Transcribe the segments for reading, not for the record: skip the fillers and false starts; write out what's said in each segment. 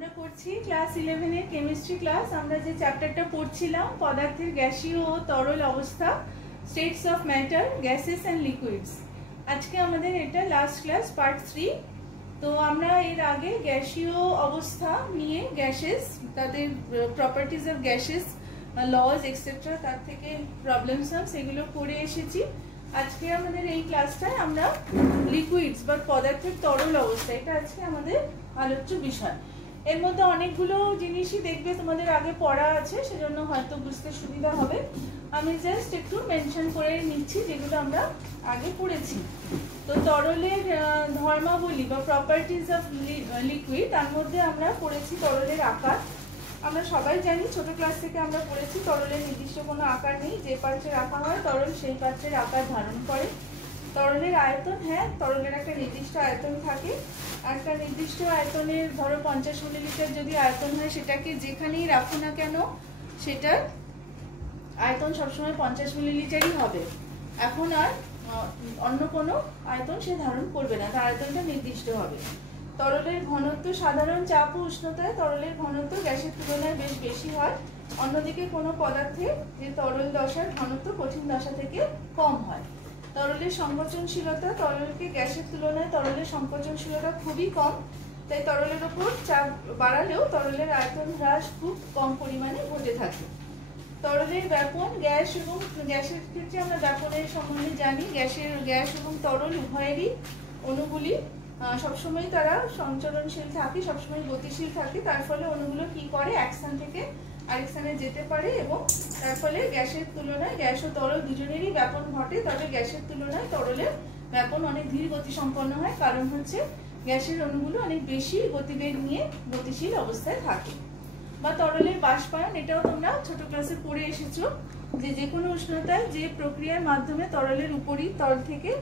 আমরা পড়ছি ক্লাস 11 এর কেমিস্ট্রি ক্লাস। আমরা যে চ্যাপ্টারটা পড়ছিলাম পদার্থের গ্যাসীয় ও তরল অবস্থা, states of matter, gases and liquids. আজকে আমাদের এটা লাস্ট ক্লাস, পার্ট 3। তো আমরা এর আগে গ্যাসীয় অবস্থা নিয়ে, গ্যাসেস, তাদের properties of gases, laws etcetera, তার থেকে প্রবলেমস সেগুলো পড়ে এসেছি। আজকে আমাদের এই ক্লাসটায় আমরা লিকুইডস বা পদার্থের তরল অবস্থা, এটা আজকে আমাদের আলোচ্য বিষয়। এর মধ্যে অনেকগুলো জিনিসই দেখবে তোমাদের আগে পড়া আছে, সেজন্য হয়তো বুঝতে সুবিধা হবে। আমি জাস্ট একটু মেনশন করে নিচ্ছি যেগুলো আমরা আগে পড়েছি। তো তরলের ধর্মাবলী বা প্রপার্টিজ অফ লিকুইড, তার মধ্যে আমরা পড়েছি তরলের আকার। আমরা সবাই জানি, ছোট ক্লাস থেকে আমরা পড়েছি তরলের নির্দিষ্ট কোনো আকার নেই, যে পাত্রে রাখা হয় তরল সেই পাত্রের আকার ধারণ করে। তরলের আয়তন, হ্যাঁ, তরলের একটা নির্দিষ্ট আয়তন থাকে। একটা নির্দিষ্ট আয়তনের, ধরো 50 মিলিলিটার যদি আয়তন হয়, সেটাকে যেখানেই রাখো না কেন সেটার আয়তন সবসময় 50 মিলিলিটারই হবে। এখন আর অন্য কোনো আয়তন সে ধারণ করবে না, তার আয়তনটা নির্দিষ্ট হবে। তরলের ঘনত্ব, সাধারণ চাপ ও উষ্ণতায় তরলের ঘনত্ব গ্যাসের তুলনায় বেশ বেশি হয়। অন্যদিকে কোনো পদার্থে যে তরল দশার ঘনত্ব কঠিন দশা থেকে কম হয়। তরলের সংকোচনশীলতা, তরলকে গ্যাসের তুলনায় তরলের সংকোচনশীলতা খুবই কম, তাই তরলের ওপর চাপ বাড়ালেও তরলের আয়তন হ্রাস খুব কম পরিমাণে ঘটে থাকে। তরলের ব্যাপন, গ্যাস এবং গ্যাসের ক্ষেত্রে আমরা ব্যাপনের সম্বন্ধে জানি। গ্যাস এবং তরল উভয়েরই অণুগুলি সবসময় তারা সঞ্চরণশীল থাকে, সবসময় গতিশীল থাকে। তার ফলে অণুগুলো কি করে, এক স্থান থেকে আরেক স্থানে যেতে পারে এবং তার ফলে গ্যাসের তুলনায়, গ্যাস ও তরল দুজনেরই ব্যাপন ঘটে। তবে গ্যাসের তুলনায় তরলের ব্যাপন অনেক ধীর গতি সম্পন্ন হয়, কারণ হচ্ছে গ্যাসের অণুগুলো অনেক বেশি গতিবেগ নিয়ে গতিশীল অবস্থায় থাকে। বা তরলের বাষ্পায়ন, এটাও তোমরা ছোট ক্লাসে পড়ে এসেছো, যে কোনো উষ্ণতায় যে প্রক্রিয়ার মাধ্যমে তরলের উপরিতল থেকে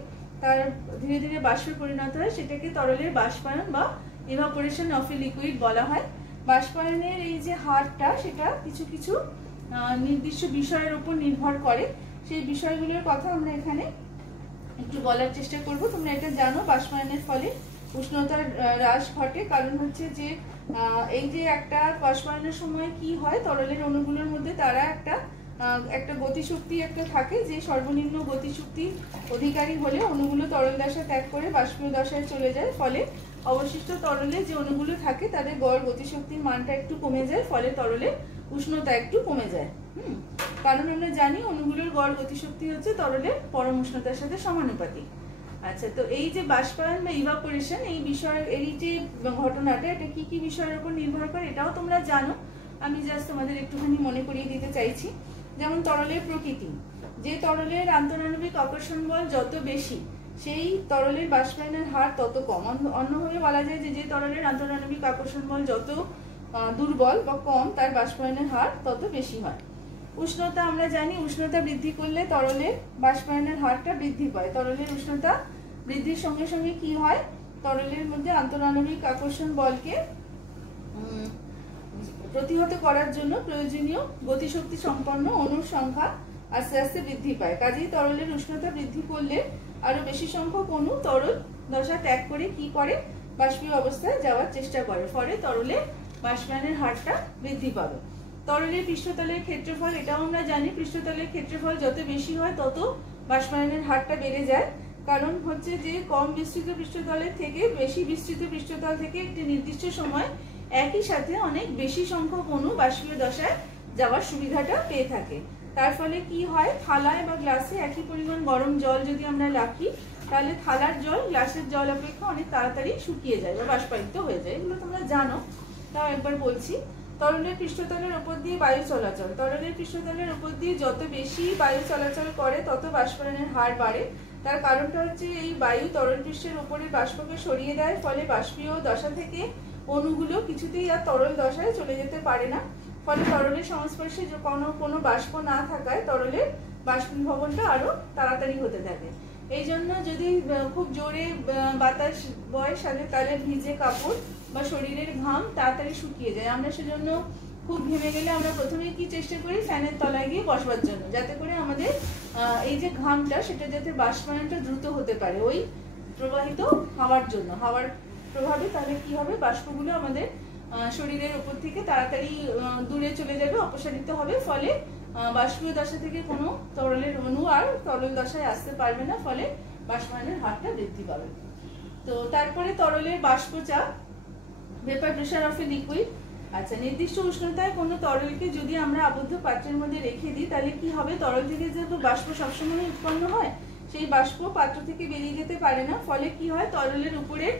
তার ধীরে ধীরে বাষ্পে পরিণত হয়, সেটাকে তরলের বাষ্পায়ন বা ইভাপোরেশন অফ এ লিকুইড বলা হয়। বাষ্পায়নের এই যে হারটা, সেটা কিছু কিছু নির্দিষ্ট বিষয়ের উপর নির্ভর করে। সেই বিষয়গুলোর কথা আমরা এখানে একটু বলার চেষ্টা করব। তোমরা এটা জানো, বাষ্পায়নের ফলে উষ্ণতার হ্রাস ঘটে, কারণ হচ্ছে যে এই যে একটা বাষ্পায়নের সময় কি হয়, তরলের অণুগুলোর মধ্যে তারা একটা গতিশক্তি একটা থাকে, যে সর্বনিম্ন গতিশক্তি অধিকারী হলে অণুগুলো তরল দশা ত্যাগ করে বাষ্পীয় দশায় চলে যায়। ফলে অবশিষ্ট তরলে যে অণুগুলো থাকে তাদের গড় গতিশক্তির মানটা একটু কমে যায়, ফলে তরলের উষ্ণতা একটু কমে যায়। কারণ আমরা জানি অণুগুলোর গড় গতিশক্তি হচ্ছে তরলের পরম উষ্ণতার সাথে সমানুপাতিক। আচ্ছা, তো এই যে বাষ্পায়ন বা ইভাপোরেশন, এই বিষয়ের এই যে ঘটনাটা, এটা কি কি বিষয়ের উপর নির্ভর করে এটাও তোমরা জানো। আমি জাস্ট তোমাদের একটুখানি মনে করিয়ে দিতে চাইছি। যেমন তরলের প্রকৃতি, যে তরলের আন্তঃআণবিক আকর্ষণ বল যত বেশি, সেই তরলের বাষ্পায়নের হার তত কম। অন্যভাবে বলা যায় যে তরলের আন্তঃআণবিক আকর্ষণ বল যত দুর্বল বা কম, তার বাষ্পায়নের হার তত বেশি হয়। উষ্ণতা, আমরা জানি উষ্ণতা বৃদ্ধি করলে তরলের বাষ্পায়নের হারটা বৃদ্ধি পায়। তরলের উষ্ণতা বৃদ্ধির সঙ্গে সঙ্গে কি হয়, তরলের মধ্যে আন্তঃআণবিক আকর্ষণ বলকে প্রতিহত করার জন্য প্রয়োজনীয় গতিশক্তি সম্পন্ন অণুর সংখ্যা আস্তে আস্তে বৃদ্ধি পায়। কাজেই তরলের উষ্ণতা বৃদ্ধি করলে আরো বেশি সংখ্যক অণু তরল দশা ত্যাগ করে কি করে, বাষ্পীয় অবস্থায় যাওয়ার চেষ্টা করে। ফলে তরলের বাষ্পায়নের হারটা বৃদ্ধি পাবে। তরলের পৃষ্ঠতলের ক্ষেত্রফল, এটাও আমরা জানি, পৃষ্ঠতলের ক্ষেত্রফল যত বেশি হয় তত বাষ্পায়নের হারটা বেড়ে যায়। কারণ হচ্ছে যে কম বিস্তৃত পৃষ্ঠতলের থেকে বেশি বিস্তৃত পৃষ্ঠতল থেকে একটি নির্দিষ্ট সময় একই সাথে অনেক বেশি সংখ্যক অণু বাষ্পীয় দশায় যাওয়ার সুবিধাটা পেয়ে থাকে। তার ফলে কি হয়, থালায় বা গ্লাসে একই পরিমাণ গরম জল যদি আমরা রাখি, তাহলে থালার জল গ্লাসের জল অপেক্ষা অনেক তাড়াতাড়ি শুকিয়ে যায় বা বাষ্পায়িত হয়ে যায়। এগুলো তোমরা জানো, তাও একবার বলছি। তরলের পৃষ্ঠতলের উপর দিয়ে বায়ু চলাচল, তরলের পৃষ্ঠতলের উপর দিয়ে যত বেশি বায়ু চলাচল করে তত বাষ্পায়নের হার বাড়ে। তার কারণটা হচ্ছে এই বায়ু তরল পৃষ্ঠের উপরে বাষ্পকে সরিয়ে দেয়, ফলে বাষ্পীয় দশা থেকে অণুগুলো কিছুতেই আর তরল দশায় চলে যেতে পারে না। ফলে তরলের সংস্পর্শে কোনো বাষ্প না থাকায় তরলের বাষ্পীভবনটা আরো তাড়াতাড়ি হতে থাকে। এই জন্য যদি খুব জোরে বাতাস বয়, সাথে তাহলে ভিজে কাপড় বা শরীরের ঘাম তাড়াতাড়ি শুকিয়ে যায়। আমরা সেজন্য খুব ঘেমে গেলে আমরা প্রথমেই কি চেষ্টা করি, ফ্যানের তলায় গিয়ে বসবার জন্য, যাতে করে আমাদের এই যে ঘামটা, সেটা যাতে বাষ্পায়নটা দ্রুত হতে পারে ওই প্রবাহিত হাওয়ার জন্য, হাওয়ার প্রভাবে। তাহলে কি হবে, বাষ্পগুলো আমাদের শরীরের উপর থেকে তাড়াতাড়ি দূরে চলে যাবে, অপসারিত হবে, ফলে বাষ্পীয় দশা থেকে কোনো তরলের অণু আর তরল দশায় আসতে পারবে না, ফলে বাষ্পায়নের হারটা বৃদ্ধি পাবে। তো তারপরে তরলের বাষ্পচাপ, vapour pressure of a liquid. আচ্ছা, নির্দিষ্ট উষ্ণতায় কোনো তরলকে যদি আমরা আবদ্ধ পাত্রের মধ্যে রেখে দিই তাহলে কি হবে, তরল থেকে যেহেতু বাষ্প সবসময় উৎপন্ন হয়, সেই বাষ্প পাত্র থেকে বেরিয়ে যেতে পারে না, ফলে কি হয়, তরলের উপরের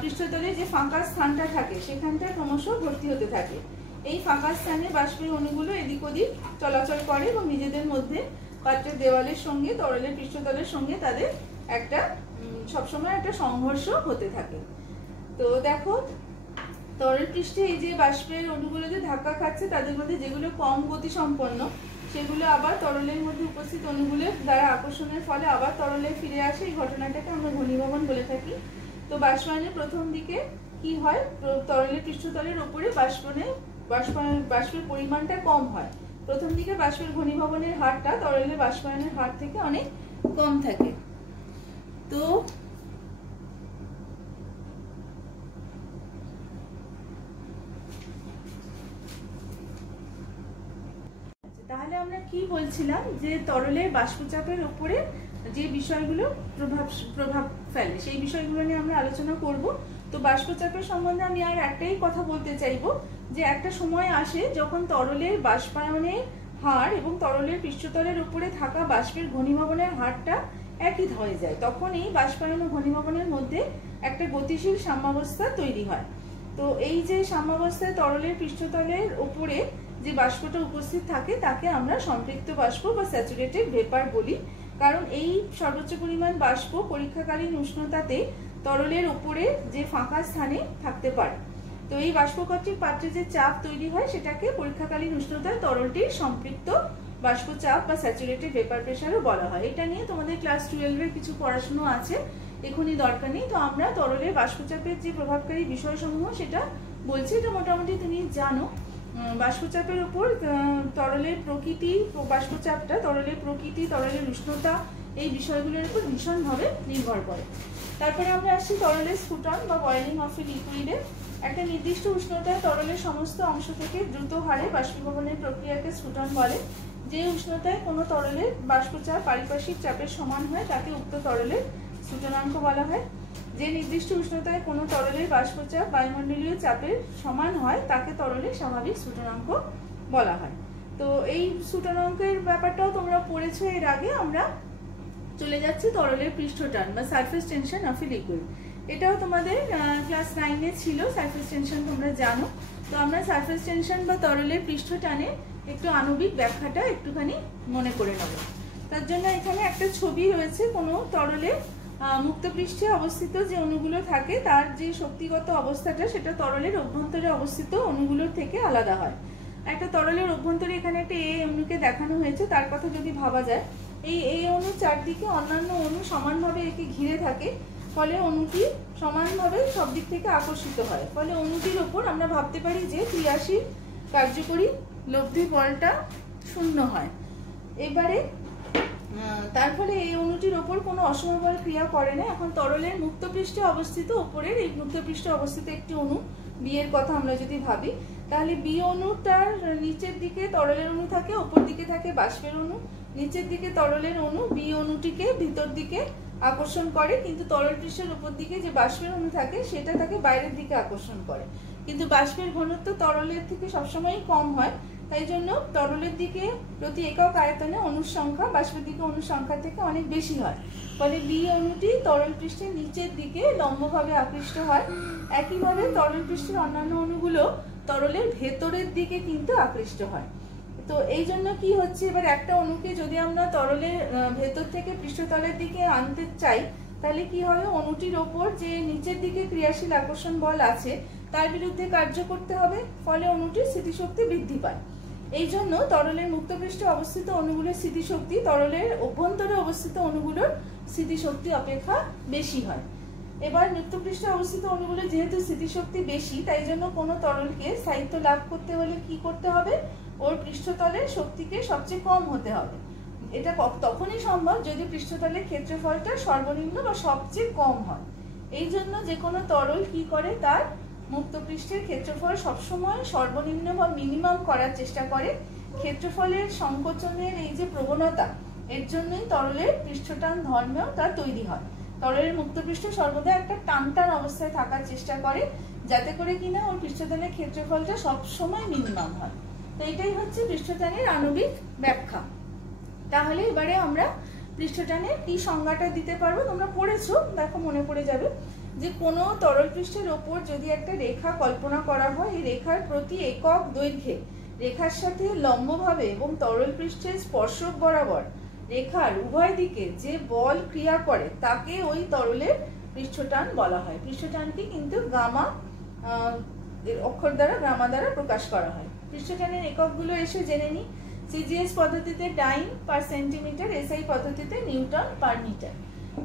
পৃষ্ঠতলে যে ফাঁকা স্থানটা থাকে সেখানটা ক্রমশ ভর্তি হতে থাকে। এই ফাঁকা স্থানে বাষ্পের অণুগুলো এদিক ওদিক চলাচল করে এবং নিজেদের মধ্যে পাত্রের দেওয়ালের সঙ্গে তরলের পৃষ্ঠতলের সঙ্গে তাদের একটা সবসময় একটা সংঘর্ষ হতে থাকে। তো দেখো, তরল পৃষ্ঠে এই যে বাষ্পের অণুগুলো যে ধাক্কা খাচ্ছে তাদের মধ্যে যেগুলো কম গতি সম্পন্ন সেগুলো আবার তরলের মধ্যে উপস্থিত অণুগুলোর দ্বারা আকর্ষণের ফলে আবার তরলে ফিরে আসে। এই ঘটনাটাকে আমরা ঘনীভবন বলে থাকি। তো বাষ্পায়নের প্রথম দিকে কি হয়, তরলের পৃষ্ঠতলের উপরে বাষ্পের পরিমাণটা কম হয়। প্রথম দিকে বাষ্পের ঘনীভবনের হারটা তরলের বাষ্পায়নের হার থেকে অনেক কম থাকে। তো তাহলে আমরা কি বলছিলাম, যে তরলের বাষ্পচাপের উপরে যে বিষয়গুলো প্রভাব ফেলে সেই বিষয়গুলো নিয়ে আমরা আলোচনা করব। তো বাষ্পচাপের সম্বন্ধে আমি আর একটাই কথা বলতে চাইবো, যে একটা সময় আসে যখন তরলের বাষ্পায়নের হার এবং তরলের পৃষ্ঠতলের উপরে থাকা বাষ্পের ঘনীভবনের হারটা একই হয়ে যায়। তখন এই বাষ্পায়ন ও ঘনীভবনের মধ্যে একটা গতিশীল সাম্যাবস্থা তৈরি হয়। তো এই যে সাম্যাবস্থায় তরলের পৃষ্ঠতলের উপরে যে বাষ্পটা উপস্থিত থাকে তাকে আমরা সম্পৃক্ত বাষ্প বা স্যাচুরেটেড ভেপার বলি, কারণ এই সর্বোচ্চ পরিমাণ বাষ্প পরীক্ষাকালীন উষ্ণতাতে তরলের উপরে যে ফাঁকা স্থানে থাকতে পারে। তো এই বাষ্পকটির পাত্রে যে চাপ তৈরি হয় সেটাকে পরীক্ষাকালীন উষ্ণতায় তরলটির সম্পৃক্ত বাষ্পচাপ বা স্যাচুরেটেড ভেপার প্রেসারও বলা হয়। এটা নিয়ে তোমাদের ক্লাস 12-এর কিছু পড়াশোনা আছে, এখনই দরকার নেই। তো আমরা তরলের বাষ্পচাপের যে প্রভাবকারী বিষয়সমূহ সেটা বলছি, এটা মোটামুটি তুমি জানো। বাষ্পচাপের উপর তরলের প্রকৃতি, বাষ্পচাপটা তরলের প্রকৃতি, তরলের উষ্ণতা, এই বিষয়গুলোর উপর ভীষণভাবে নির্ভর করে। তারপরে আমরা আসছি তরলের স্ফুটন বা বয়েলিং অফ এ লিকুইডে। একটা নির্দিষ্ট উষ্ণতায় তরলের সমস্ত অংশ থেকে দ্রুত হারে বাষ্পীভবনের প্রক্রিয়াকে স্ফুটন বলে। যে উষ্ণতায় কোনো তরলের বাষ্পচাপ পারিপার্শ্বিক চাপের সমান হয় তাকে উক্ত তরলের স্ফুটনাঙ্ক বলা হয়। যে নির্দিষ্ট উষ্ণতায় কোনো তরলের বাষ্পচাপ বায়ুমণ্ডলীয় চাপের সমান হয় তাকে তরলের স্বাভাবিক স্ফুটনাঙ্ক বলা হয়। তো এই স্ফুটনাঙ্কের ব্যাপারটাও তোমরা পড়েছো এর আগে। আমরা চলে যাচ্ছি তরলের পৃষ্ঠটান বা surface tension of a liquid. এটাও তোমাদের ক্লাস 9-এ ছিল, সারফেস টেনশন তোমরা জানো। তো আমরা সারফেস টেনশন বা তরলের পৃষ্ঠটানে একটু আণবিক ব্যাখ্যাটা একটুখানি মনে করে নেব। তার জন্য এখানে একটা ছবি রয়েছে। কোনো তরলের মুক্ত পৃষ্ঠে অবস্থিত যে অণুগুলো থাকে তার যে শক্তিগত অবস্থাটা সেটা তরলের অভ্যন্তরে অবস্থিত অণুগুলোর থেকে আলাদা হয়। একটা তরলের অভ্যন্তরে এখানে একটা এ অণুকে দেখানো হয়েছে। তার কথা যদি ভাবা যায়, এই অণুর চারদিকে অন্যান্য অণু সমানভাবে একে ঘিরে থাকে, ফলে অণুটি সমানভাবে সব দিক থেকে আকর্ষিত হয়। ফলে অণুটির ওপর আমরা ভাবতে পারি যে ক্রিয়াশীল কার্যকরী লব্ধি বলটা শূন্য হয়। এবারে তার ফলে এই অণুটির ওপর কোনো অসমবল ক্রিয়া করে না। এখন তরলের মুক্ত পৃষ্ঠে অবস্থিত ওপরের এই মুক্ত পৃষ্ঠে অবস্থিত একটি অণু বি এর কথা আমরা যদি ভাবি, তাহলে বি অণুটার নিচের দিকে তরলের অণু থাকে, ওপর দিকে থাকে বাষ্পের অণু। নিচের দিকে তরলের অণু বি অণুটিকে ভিতর দিকে আকর্ষণ করে, কিন্তু তরল পৃষ্ঠের উপর দিকে যে বাষ্পের অণু থাকে সেটা তাকে বাইরের দিকে আকর্ষণ করে। কিন্তু বাষ্পের ঘনত্ব তরলের থেকে সবসময়ই কম হয়, তাই জন্য তরলের দিকে প্রতি একক আয়তনে অণুর সংখ্যা বাষ্পের দিকে অণুর সংখ্যা থেকে অনেক বেশি হয়। ফলে বি অণুটি তরল পৃষ্ঠের নিচের দিকে লম্বভাবে আকৃষ্ট হয়। একইভাবে তরল পৃষ্ঠের অন্যান্য অণুগুলো তরলের ভেতরের দিকে কিন্তু আকৃষ্ট হয়। তো এই জন্য কি হচ্ছে, এবার একটা অণুকে যদি আমরা তরলের ভেতর থেকে পৃষ্ঠতলের দিকে আনতে চাই তাহলে কি হবে, অণুটির ওপর যে নিচের দিকে ক্রিয়াশীল আকর্ষণ বল আছে তার বিরুদ্ধে কার্য করতে হবে, ফলে অণুটির স্থিতিশক্তি বৃদ্ধি পায়। এই জন্য তরলের মুক্ত পৃষ্ঠে অবস্থিত অণুগুলোর স্থিতিশক্তি তরলের অভ্যন্তরে অবস্থিত অণুগুলোর স্থিতিশক্তি অপেক্ষা বেশি হয়। এবার মুক্ত পৃষ্ঠে অবস্থিত অণুগুলোর যেহেতু স্থিতিশক্তি বেশি, তাই জন্য কোনো তরলকে স্থায়িত্ব লাভ করতে হলে কি করতে হবে, ওর পৃষ্ঠতলের শক্তিকে সবচেয়ে কম হতে হবে। এটা তখনই সম্ভব যদি পৃষ্ঠতলের ক্ষেত্রফলটা সর্বনিম্ন বা সবচেয়ে কম হয়। এই জন্য যে কোনো তরল কি করে, তার মুক্ত পৃষ্ঠের ক্ষেত্রফল সবসময় সর্বনিম্ন বা মিনিমাম করার চেষ্টা করে। ক্ষেত্রফলের সংকোচনের এই যে প্রবণতা, এর জন্যই তরলের পৃষ্ঠটান ধর্মেওটা তৈরি হয়। তরলের মুক্ত পৃষ্ঠ সর্বদা একটা টানটান অবস্থায় থাকার চেষ্টা করে, যাতে করে কিনা ওর পৃষ্ঠটানের ক্ষেত্রফলটা সবসময় মিনিমাম হয়। তো এটাই হচ্ছে পৃষ্ঠটানের আণবিক ব্যাখ্যা। তাহলে এবারে আমরা পৃষ্ঠটানের কি সংজ্ঞাটা দিতে পারবো, তোমরা পড়েছো, দেখো মনে পড়ে যাবে যে কোনো তরল পৃষ্ঠের ওপর যদি একটা রেখা কল্পনা করা হয়, এই রেখার প্রতি একক দৈর্ঘ্যে রেখার সাথে লম্বভাবে এবং তরল পৃষ্ঠের স্পর্শক বরাবর রেখার উভয় দিকে যে বল ক্রিয়া করে তাকে ওই তরলের পৃষ্ঠটান বলা হয়। পৃষ্ঠটানকে কিন্তু গামা অক্ষর দ্বারা, গামা দ্বারা প্রকাশ করা হয়। পৃষ্ঠটানের এককগুলো এসে জেনে নিই। সিজিএস পদ্ধতিতে টাইম পার সেন্টিমিটার, এসআই পদ্ধতিতে নিউটন পার মিটার।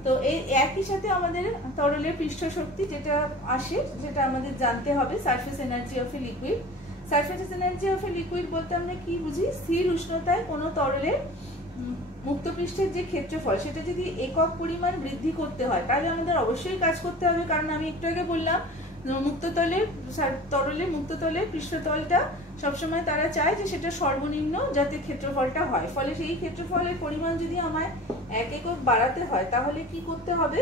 তো এই একই সাথে আমাদের তরলের পৃষ্ঠ শক্তি যেটা আসে, যেটা আমাদের জানতে হবে, surface energy of a liquid. Surface energy of a liquid বলতে আমরা কি বুঝি? স্থির উষ্ণতায় কোনো তরলের মুক্ত পৃষ্ঠের যে ক্ষেত্রফল, সেটা যদি একক পরিমাণ বৃদ্ধি করতে হয় তাহলে আমাদের অবশ্যই কাজ করতে হবে, কারণ আমি একটু আগে বললাম তরলের মুক্ততলের পৃষ্ঠতলটা সবসময় তারা চায় যে সেটা সর্বনিম্ন যাতে ক্ষেত্রফলটা হয়। ফলে সেই ক্ষেত্রফলের পরিমাণ যদি আমায় 1 একক বাড়াতে হয় তাহলে কি করতে হবে?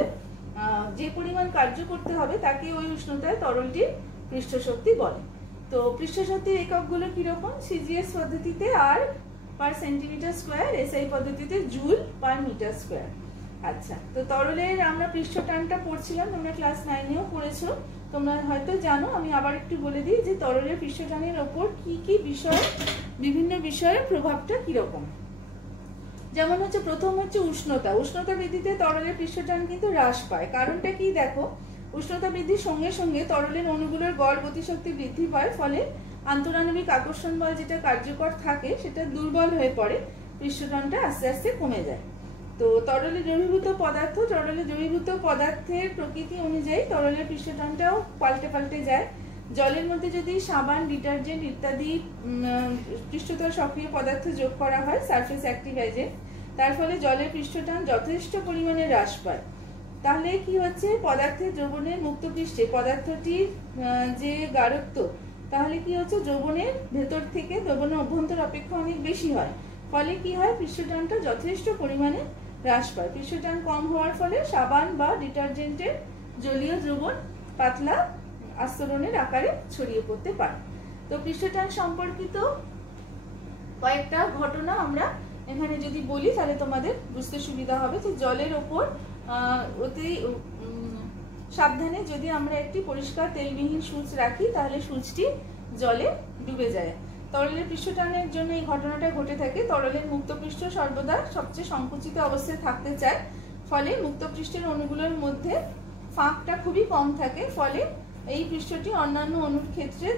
যে পরিমাণ কার্য করতে হবে তাকে ওই উষ্ণতায় তরলটির পৃষ্ঠশক্তি বলে। তো পৃষ্ঠশক্তির এককগুলো কিরকম? সিজিএস পদ্ধতিতে আর পার সেন্টিমিটার স্কোয়ার, এসআই পদ্ধতিতে জুল পার মিটার স্কোয়ার। আচ্ছা, তো তরলের আমরা পৃষ্ঠটানটা পড়ছিলাম, তোমরা ক্লাস 9-এও পড়েছো, তোমরা হয়তো জানো। আমি আবার একটু বলে দিই যে তরলের পৃষ্ঠটানের ওপর কি কি বিষয়, বিভিন্ন বিষয়ের প্রভাবটা কিরকম। যেমন হচ্ছে প্রথম হচ্ছে উষ্ণতা। উষ্ণতা বৃদ্ধিতে তরলের পৃষ্ঠটান কিন্তু হ্রাস পায়। কারণটা কি দেখো, উষ্ণতা বৃদ্ধির সঙ্গে সঙ্গে তরলের অণুগুলোর গড় গতিশক্তি বৃদ্ধি পায়, ফলে আন্তরাণবিক আকর্ষণ বল যেটা কার্যকর থাকে সেটা দুর্বল হয়ে পড়ে, পৃষ্ঠটানটা আস্তে আস্তে কমে যায়। তো তরলে দ্রবীভূত পদার্থের প্রকৃতি অনুযায়ী তরলের পৃষ্ঠটানটাও পাল্টে যায়। জলের মধ্যে যদি সাবান, ডিটারজেন্ট ইত্যাদি পৃষ্ঠতল সক্রিয় পদার্থ যোগ করা হয়, সারফেস অ্যাক্টিভ এজেন্ট, তার ফলে জলের পৃষ্ঠটান যথেষ্ট পরিমাণে হ্রাস পায়। তাহলে কি হচ্ছে? পদার্থের দ্রবণের মুক্ত পৃষ্ঠে পদার্থটির যে গাঢ়ত্ব, তাহলে কি হচ্ছে? দ্রবণের ভেতর থেকে দ্রবণের অভ্যন্তর অপেক্ষা অনেক বেশি হয়। ফলে কি হয়? পৃষ্ঠটানটা যথেষ্ট পরিমাণে হ্রাস পায়। পৃষ্ঠটান কম হওয়ার ফলে সাবান বা ডিটারজেন্টের জলীয় দ্রবণ পাতলা আস্তরণের আকারে ছড়িয়ে পড়তে পারে। তো পৃষ্ঠটান সম্পর্কিত কয়েকটা ঘটনা আমরা এখানে যদি বলি তাহলে তোমাদের বুঝতে সুবিধা হবে। যে জলের ওপর অতি সাবধানে যদি আমরা একটি পরিষ্কার তেলবিহীন সূচ রাখি তাহলে সূচটি জলে ডুবে যায়। তরলের পৃষ্ঠটানের জন্য এই ঘটনাটা ঘটে থাকে। তরলের মুক্ত পৃষ্ঠ সর্বদা সবচেয়ে সংকুচিত অবস্থায় থাকতে চায়, ফলে মুক্ত পৃষ্ঠের অণুগুলোর মধ্যে ফাঁকটা খুবই কম থাকে। ফলে এই পৃষ্ঠটি অন্যান্য অণুর ক্ষেত্রে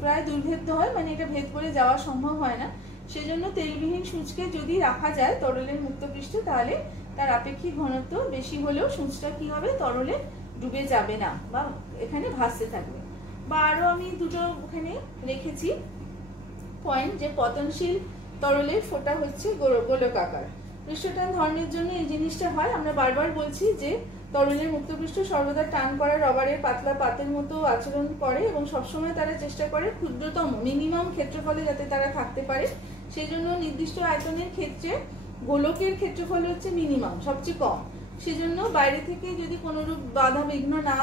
প্রায় দুর্ভেদ্য হয়, মানে এটা ভেদ করে যাওয়া সম্ভব হয় না। সেজন্য তেলবিহীন সূচকে যদি রাখা যায় তরলের মুক্ত পৃষ্ঠে, তাহলে তার আপেক্ষিক ঘনত্ব বেশি হলেও সূচটা কি হবে? তরলে ডুবে যাবে না বা এখানে ভাসতে থাকবে। বা আরো আমি দুটো এখানে রেখেছি পয়েন্ট, যে পতনশীল তরলের ফোঁটা হচ্ছে গোলকাকার। পৃষ্ঠটান ধর্মের জন্য এই জিনিসটা হয়। আমরা বারবার বলছি যে তরলের মুক্ত পৃষ্ঠ সর্বদা টান করা রবারের পাতলা পাতের মতো আচরণ করে এবং সবসময় তারা চেষ্টা করে ক্ষুদ্রতম মিনিমাম ক্ষেত্রফলে যাতে তারা থাকতে পারে। সেই জন্য নির্দিষ্ট আয়তনের ক্ষেত্রে গোলকের ক্ষেত্রফল হচ্ছে মিনিমাম, সবচেয়ে কম। সেজন্য বাইরে থেকে যদি কোনোরূপ বাধা বিঘ্ন না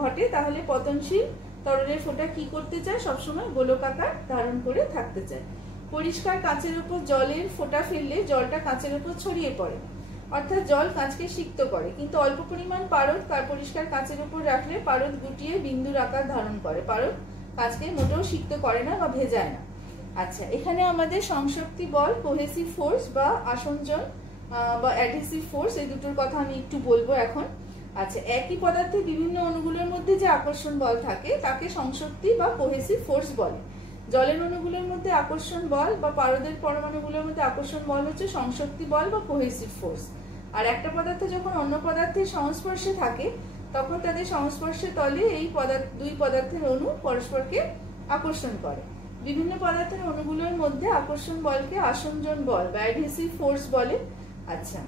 ঘটে তাহলে পতনশীল তরলের ফোঁটা কি করতে চায়? সবসময় গোলকাকার ধারণ করে থাকতে চায়। পরিষ্কার কাঁচের উপর জলের ফোঁটা ফেললে জলটা কাঁচের উপর ছড়িয়ে পড়ে, অর্থাৎ জল কাঁচকে সিক্ত করে। কিন্তু অল্প পরিমাণ পারদ পরিষ্কার কাঁচের উপর রাখলে পারদ গুটিয়ে বিন্দুর আকার ধারণ করে। পারদ কাঁচকে মোটেও সিক্ত করে না বা ভেজায় না। আচ্ছা, এখানে আমাদের সংশক্তি বল, কোহেসিভ ফোর্স বা আসঞ্জন বা অ্যাডহেসিভ ফোর্স, এই দুটোর কথা আমি একটু বলবো এখন। আচ্ছা, একই পদার্থে বিভিন্ন অণুগুলোর মধ্যে যে আকর্ষণ বল থাকে তাকে সংশক্তি বা কোহেসিভ ফোর্স বলে। জলের অণুগুলোর মধ্যে আকর্ষণ বল বা পারদের পরমাণুগুলোর মধ্যে আকর্ষণ বল হচ্ছে সংশক্তি বল বা কোহেসিভ ফোর্স। আর একটা পদার্থ যখন অন্য পদার্থের সংস্পর্শে থাকে তখন তাদের সংস্পর্শের তলে এই দুই পদার্থের অণু পরস্পরকে আকর্ষণ করে। বিভিন্ন পদার্থের অণুগুলোর মধ্যে আকর্ষণ বলকে আসঞ্জন বল বা অ্যাডহেসিভ ফোর্স বলে। আচ্ছা,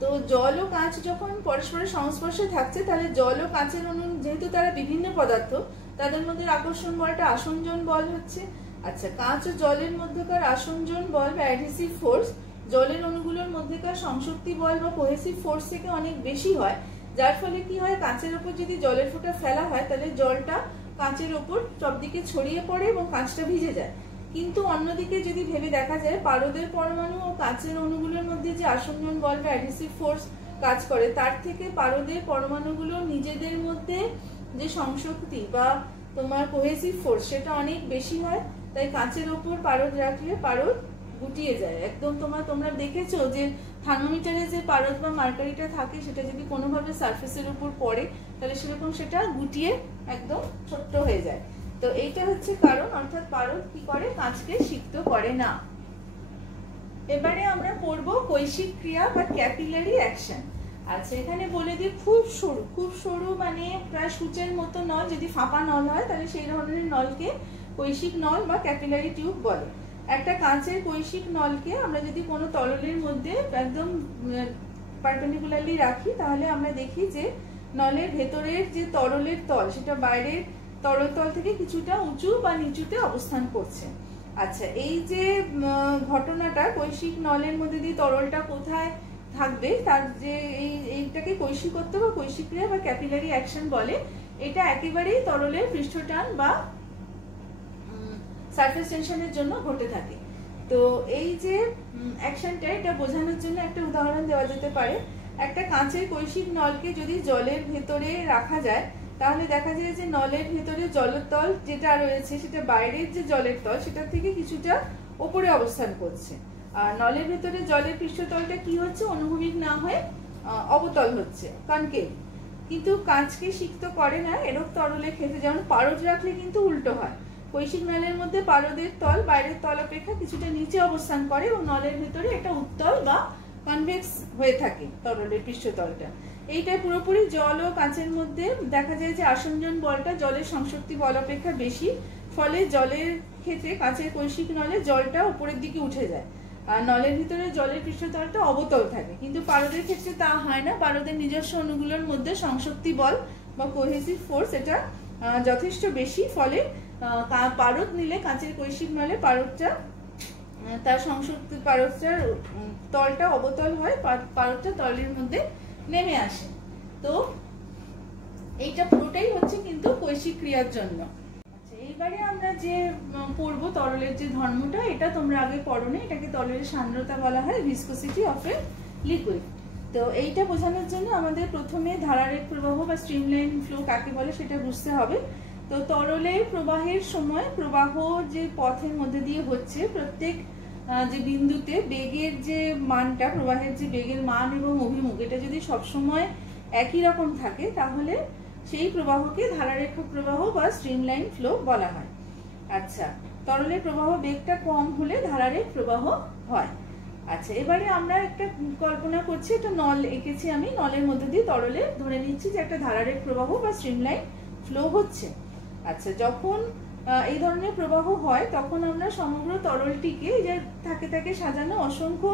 তো জল ও কাঁচ যখন পরস্পরের সংস্পর্শে থাকছে, তাহলে জল ও কাঁচের অণু যেহেতু তারা বিভিন্ন পদার্থ, তাদের মধ্যে আকর্ষণ বলটা আসঞ্জন বল হচ্ছে। আচ্ছা, কাঁচ ও জলের মধ্যকার আসঞ্জন বল বা অ্যাডহেসিভ ফোর্স জলের অণুগুলোর মধ্যেকার সংশক্তি বল বা কোহেসিভ ফোর্স থেকে অনেক বেশি হয়, যার ফলে কি হয়, কাঁচের ওপর যদি জলের ফোঁটা ফেলা হয় তাহলে জলটা কাঁচের ওপর সব দিকে ছড়িয়ে পড়ে এবং কাঁচটা ভিজে যায়। কিন্তু অন্যদিকে যদি ভেবে দেখা যায়, পারদের পরমাণু ও কাঁচের অণুগুলোর মধ্যে যে আসঞ্জন বল বা অ্যাডহেসিভ ফোর্স কাজ করে, তার থেকে পারদের পরমাণুগুলো নিজেদের মধ্যে যে সংশক্তি বা তোমার কোহেসিভ ফোর্স সেটা অনেক বেশি হয়। তাই কাঁচের ওপর পারদ রাখলে পারদ গুটিয়ে যায় একদম। তোমরা দেখেছো যে থার্মোমিটারে যে পারদ বা মার্কারিটা থাকে, সেটা যদি কোনোভাবে সারফেসের উপর পড়ে তাহলে সেরকম সেটা গুটিয়ে একদম ছোট্ট হয়ে যায়। তো এইটা হচ্ছে কারণ, অর্থাৎ পারদ কি করে, কাঁচকে সিক্ত করে না। এবারে আমরা পড়বো কৈশিক ক্রিয়া বা ক্যাপিলারি অ্যাকশন। আচ্ছা, এখানে বলে দিই খুব সরু মানে প্রায় সূচের মতো নল, যদি ফাঁপা নল হয় তাহলে সেই ধরনের নলকে কৈশিক নল বা ক্যাপিলারি টিউব বলে। একটা কাঁচের কৈশিক নলকে আমরা যদি কোনো তরলের মধ্যে একদম পারপেন্ডিকুলারলি রাখি, তাহলে আমরা দেখি যে নলের ভেতরের যে তরলের তল সেটা বাইরের তরল তল থেকে কিছুটা উঁচু বা নিচুতে অবস্থান করছে। আচ্ছা, এই যে ঘটনাটা, কৈশিক নলের মধ্যে দিয়ে তরলটা কোথায় থাকবে তার যে এইটাকে কৈশিকত্ব বা কৈশিক ক্রিয়া বা ক্যাপিলারি অ্যাকশন বলে। এটা একেবারেই তরলের পৃষ্ঠটান বা সারফেস টেনশনের জন্য ঘটে থাকে। তো এই যে অ্যাকশনটা, এটা বোঝানোর জন্য একটা উদাহরণ দেওয়া যেতে পারে। একটা কাঁচের কৈশিক নলকে যদি জলের ভেতরে রাখা যায়, তাহলে দেখা যায় যে নলের ভেতরে জলের তল যেটা রয়েছে সেটা বাইরের যে জলের তল সেটার থেকে কিছুটা উপরে অবস্থান করছে। আর নলের ভেতরে জলের পৃষ্ঠতলটা কি হচ্ছে, অনুভূমিক না হয়ে অবতল হচ্ছে, কনকেভ। কিন্তু কাঁচকে সিক্ত করে না এরকম তরলের ক্ষেত্রে। যেমন পারদ রাখলে কিন্তু উল্টো হয়, কৈশিক নলের মধ্যে পারদের তল বাইরের তল অপেক্ষা কিছুটা নিচে অবস্থান করে এবং নলের ভেতরে একটা উত্তল বা কনভেক্স হয়ে থাকে তরলের পৃষ্ঠতলটা। এইটা পুরোপুরি জল ও কাঁচের মধ্যে দেখা যায় যে আসঞ্জন বলটা জলের সংশক্তি বল অপেক্ষা বেশি, ফলে জলের ক্ষেত্রে কাঁচের কৈশিক নলে জলটা উপরের দিকে উঠে যায় আর নলের ভিতরে জলের পৃষ্ঠতলটা অবতল থাকে। কিন্তু পারদের ক্ষেত্রে তা হয় না, পারদের নিজস্ব অণুগুলোর মধ্যে সংশক্তি বল বা কোহেসিভ ফোর্স এটা যথেষ্ট বেশি, ফলে পারদ নিলে কাঁচের কৈশিক নলে পারদটা তার সংশক্তি পারদটার তলটা অবতল হয়, পারদটা তলের মধ্যে নেমে আসে। তো এইটা পুরোটাই হচ্ছে কিন্তু কৈশিক ক্রিয়ার জন্য। আচ্ছা, এইবারে আমরা যে পড়বো তরলের যে ধর্মটা, এটা তোমরা আগে পড়োনি, এটাকে তরলের সান্দ্রতা বলা হয়, ভিসকোসিটি অফ এ লিকুইড। তো এইটা বোঝানোর জন্য আমাদের প্রথমে ধারারেখ প্রবাহ বা স্ট্রিমলাইন ফ্লো কাকে বলে সেটা বুঝতে হবে। তো তরলের প্রবাহের সময় প্রবাহ যে পথের মধ্যে দিয়ে হচ্ছে, প্রত্যেক যে বিন্দুতে বেগের যে মানটা, প্রবাহের যে বেগের মান এবং অভিমুখ, এটা যদি সবসময় একই রকম থাকে তাহলে সেই প্রবাহকে ধারারেখ প্রবাহ বা স্ট্রিমলাইন ফ্লো বলা হয়। আচ্ছা, তরলের প্রবাহ বেগটা কম হলে ধারারেখ প্রবাহ হয়। আচ্ছা, এবারে আমরা একটা কল্পনা করছি, একটা নল এঁকেছি আমি, নলের মধ্যে দিয়ে তরলে ধরে নিচ্ছি যে একটা ধারারেখ প্রবাহ বা স্ট্রিমলাইন ফ্লো হচ্ছে। আচ্ছা, যখন এই ধরনের প্রবাহ হয় তখন আমরা সমগ্র তরলটিকে যে থাকে সাজানো অসংখ্য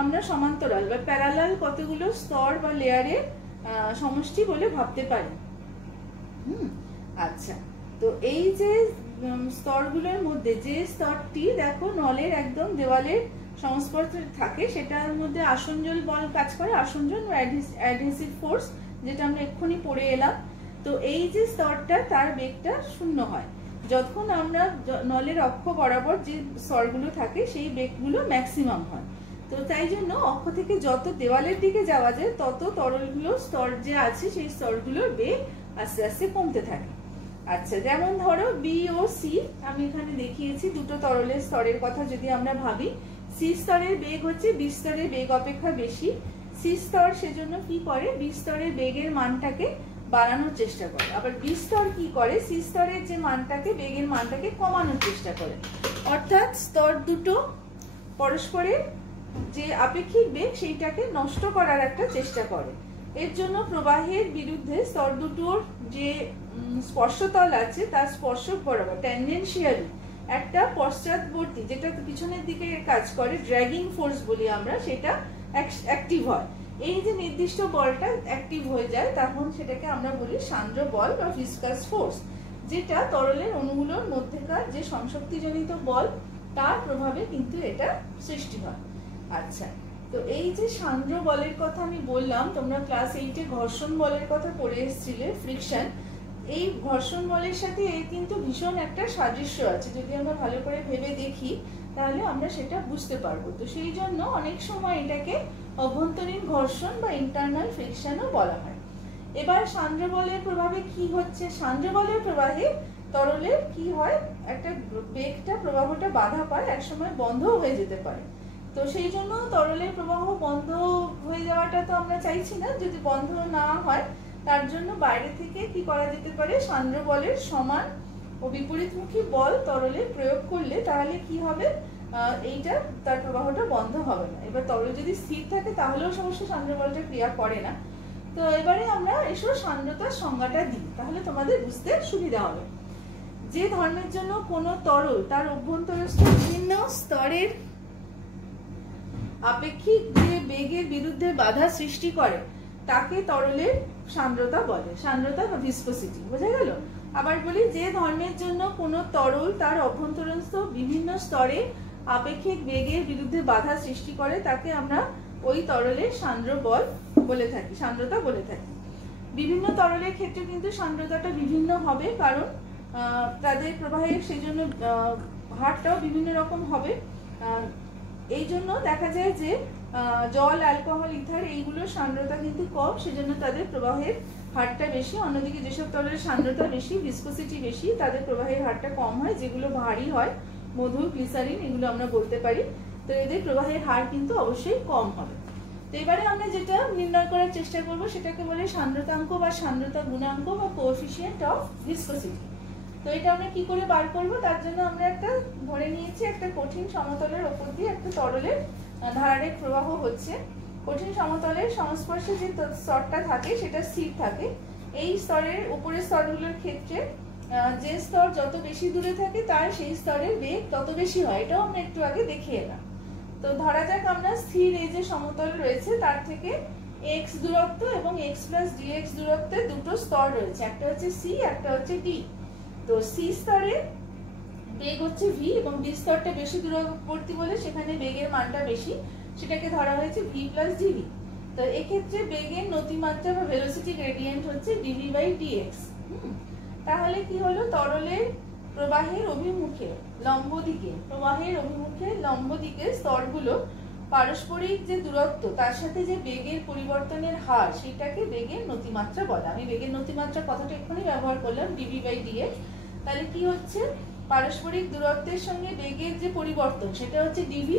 আমরা সমান্তরাল বা প্যারালাল কতগুলো স্তর বা লেয়ারের সমষ্টি বলে ভাবতে পারি। আচ্ছা, তো এই যে স্তরগুলোর মধ্যে যে স্তরটি দেখো নলের একদম দেওয়ালের সংস্পর্শে থাকে, সেটার মধ্যে আসঞ্জন বল কাজ করে, আসঞ্জন বা অ্যাডহেসিভ ফোর্স, যেটা আমরা এক্ষুনি পড়ে এলাম। তো এই যে স্তরটা তার বেগটা শূন্য হয় যখন আমরা নলের অক্ষ বরাবর যে স্তরগুলো থাকে সেই বেগগুলো ম্যাক্সিমাম হয়। তো তাই জন্য অক্ষ থেকে যত দেওয়ালের দিকে যাওয়া যায় তত তরলগুলোর স্তর যে আছে সেই স্তরগুলোর বেগ আস্তে আস্তে কমতে থাকে। আচ্ছা, যেমন ধরো বি ও সি, আমি এখানে দেখিয়েছি দুটো তরলের স্তরের কথা। যদি আমরা ভাবি, সি স্তরের বেগ হচ্ছে বি স্তরের বেগ অপেক্ষা বেশি। সি স্তর সেজন্য কি করে, বি স্তরের বেগের মানটাকে বাড়ানোর চেষ্টা করে, আবার বি স্তর কি করে, সি স্তরের যে মানটাকে বেগের মানটাকে কমানোর চেষ্টা করে। অর্থাৎ স্তর দুটো পরস্পরের যে আপেক্ষিক বেগ সেইটাকে নষ্ট করার একটা চেষ্টা করে। এর জন্য প্রবাহের বিরুদ্ধে স্তর দুটোর যে স্পর্শতল আছে তার স্পর্শক বরাবর ট্যানজেনশিয়ালি একটা পশ্চাৎবর্তী, যেটা পিছনের দিকে কাজ করে, ড্র্যাগিং ফোর্স বলি আমরা, সেটা অ্যাক্টিভ হয়। এই যে নির্দিষ্ট বলটা অ্যাক্টিভ হয়ে যায় তখন সেটাকে আমরা বলি সান্দ্র বল বা ভিসকাস ফোর্স, যেটা তরলের অণুগুলোর মধ্যেকার যে সংশক্তিজনিত বল তার প্রভাবে কিন্তু এটা সৃষ্টি হয়। আচ্ছা, তো এই যে সান্দ্র বলের কথা আমি বললাম, তোমরা ক্লাস 8-এ ঘর্ষণ বলের কথা পড়ে এসেছিলে, ফ্রিকশন। এই ঘর্ষণ বলের সাথে এর কিন্তু ভীষণ একটা সাদৃশ্য আছে, যদি আমরা ভালো করে ভেবে দেখি তাহলে আমরা সেটা বুঝতে পারবো। তো সেই জন্য অনেক সময় এটাকে অভ্যন্তরীণ ঘর্ষণ বা ইন্টারনাল ফ্রিকশনও বলা হয়। এবার সান্দ্র বলের প্রভাবে কি হচ্ছে? সান্দ্র বলের প্রবাহে তরলের কি হয়, একটা বেগটা প্রবাহটা বাধা পায়, একসময় বন্ধ হয়ে যেতে পারে। তো সেই জন্য তরলের প্রবাহ বন্ধ হয়ে যাওয়াটা তো আমরা চাইছি না। যদি বন্ধ না হয় তার জন্য বাইরে থেকে কি করা যেতে পারে, সান্দ্র বলের সমান ও বিপরীতমুখী বল তরলে প্রয়োগ করলে তাহলে কি হবে, এইটা তার প্রবাহটা বন্ধ হবে না। এবার তরল যদি স্থির থাকে তাহলেও সমস্যা, সান্দ্র বলটা ক্রিয়া করে না। তো এবারে আমরা এসব সান্দ্রতার সংজ্ঞাটা দিই, তাহলে তোমাদের বুঝতে সুবিধা হবে। যে ধর্মের জন্য কোনো তরল তার অভ্যন্তরস্থ বিভিন্ন স্তরের আপেক্ষিক যে বেগের বিরুদ্ধে বাধা সৃষ্টি করে তাকে তরলের সান্দ্রতা বলে, সান্দ্রতা বা ভিসকোসিটি। বোঝা গেল? আবার বলি, যে ধর্মের জন্য কোনো তরল তার অভ্যন্তরস্থ বিভিন্ন স্তরে আপেক্ষিক বেগের বিরুদ্ধে বাধা সৃষ্টি করে তাকে আমরা ওই তরলের সান্দ্র বল বলে থাকি, সান্দ্রতা বলে থাকি। বিভিন্ন তরলের ক্ষেত্রে কিন্তু সান্দ্রতাটা বিভিন্ন হবে, কারণ তাদের প্রবাহের সেই জন্য হারটাও বিভিন্ন রকম হবে। এই জন্য দেখা যায় যে জল, অ্যালকোহল, ইথার এইগুলোর সান্দ্রতা কিন্তু কম, সেজন্য তাদের প্রবাহের হারটা বেশি। অন্যদিকে যেসব তরলের সান্দ্রতা বেশি, ভিসকোসিটি বেশি, তাদের প্রবাহের হারটা কম হয়। যেগুলো ভারী হয়, মধু, গ্লিসারিন, এগুলো আমরা বলতে পারি, তো এদের প্রবাহের হার কিন্তু অবশ্যই কম হবে। তো এবারে আমরা যেটা নির্ণয় করার চেষ্টা করব সেটাকে বলে সান্দ্রতাঙ্ক বা সান্দ্রতা গুণাঙ্ক বা কোএফিসিয়েন্ট অফ ভিসকোসিটি। তো এটা আমরা কি করে বার করব, তার জন্য আমরা একটা ধরে নিয়েছি, একটা কঠিন সমতলের উপর দিয়ে একটা তরলের ধারারেখ প্রবাহ হচ্ছে। কঠিন সমতলের সংস্পর্শে যে স্তরটা থাকে সেটা স্থির থাকে। এই স্তরের উপরের স্তরগুলোর ক্ষেত্রে যে স্তর যত বেশি দূরে থাকে তার সেই স্তরের বেগ তত বেশি হয়, এটাও আমরা একটু আগে দেখে এলাম। তো ধরা যাক আমরা স্থির এই যে সমতল রয়েছে তার থেকে x দূরত্ব এবং x প্লাস dx দূরত্বে দুটো স্তর রয়েছে, একটা হচ্ছে c, একটা হচ্ছে d। তো c স্তরে বেগ হচ্ছে v এবং d স্তরটা বেশি দূরবর্তী বলে সেখানে বেগের মানটা বেশি, সেটাকে ধরা হয়েছে v প্লাস dv। তো এক্ষেত্রে বেগের নতিমাত্রা বা ভেলোসিটি গ্রেডিয়েন্ট হচ্ছে dv বাই dx। তাহলে কি হলো, তরলের প্রবাহের অভিমুখে লম্ব দিকে স্তরগুলো পারস্পরিক যে দূরত্ব তার সাথে যে বেগের পরিবর্তনের হার সেটাকে বেগের নতিমাত্রা বলে। আমি বেগের নতিমাত্রা কথাটা এক্ষুনি ব্যবহার করলাম, dv বাই dx। তাহলে কি হচ্ছে, পারস্পরিক দূরত্বের সঙ্গে বেগের যে পরিবর্তন সেটা হচ্ছে dv।